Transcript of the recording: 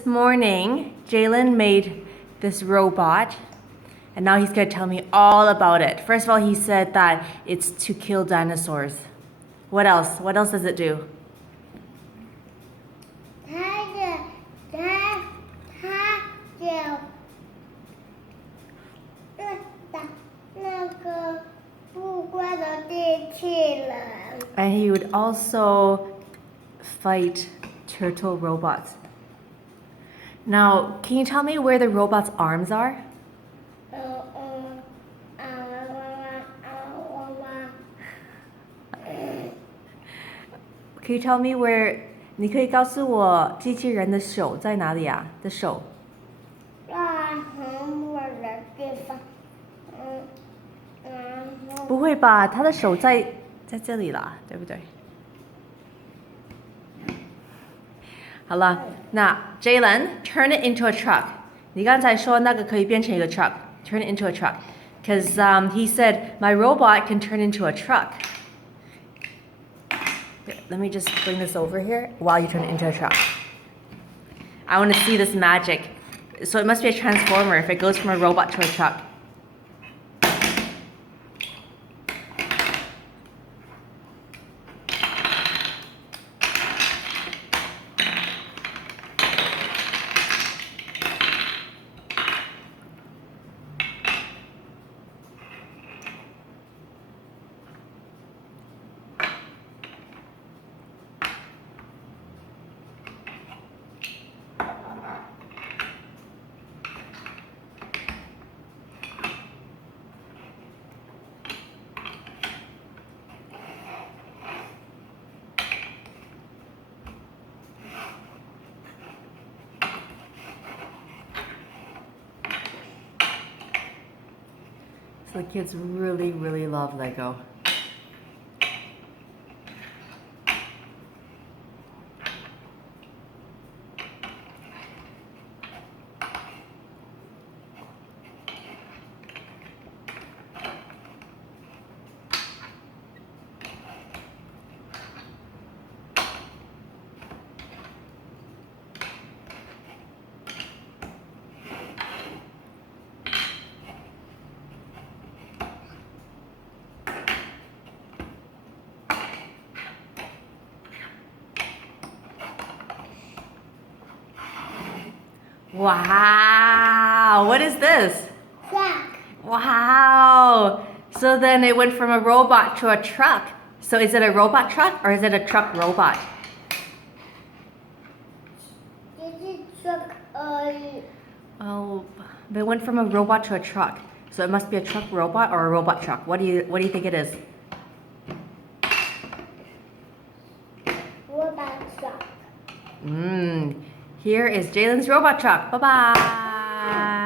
This morning, Jalen made this robot, and now he's going to tell me all about it. First of all, he said that it's to kill dinosaurs. What else? What else does it do? 它就打那个不乖的机器人。 And he would also fight turtle robots. Now, can you tell me where the robot's arms are? Can you tell me where? 你可以告诉我机器人的手在哪里啊？的手。在很远的地方。不会吧？他的手在这里啦，对不对？好了，那 Jalen turn it into a truck。你刚才说那个可以变成一个 truck，turn it into a truck. Because he said my robot can turn into a truck. Here, let me just bring this over here while you turn it into a truck. I want to see this magic. So it must be a transformer if it goes from a robot to a truck. So the kids really, really love Lego. Wow, what is this? Truck. Wow. So then it went from a robot to a truck. So is it a robot truck or is it a truck robot? 只是 truck 而已。 Oh, but it went from a robot to a truck. So it must be a truck robot or a robot truck. What do you think it is? Robot truck. Here is Jalen's robot truck. Bye-bye.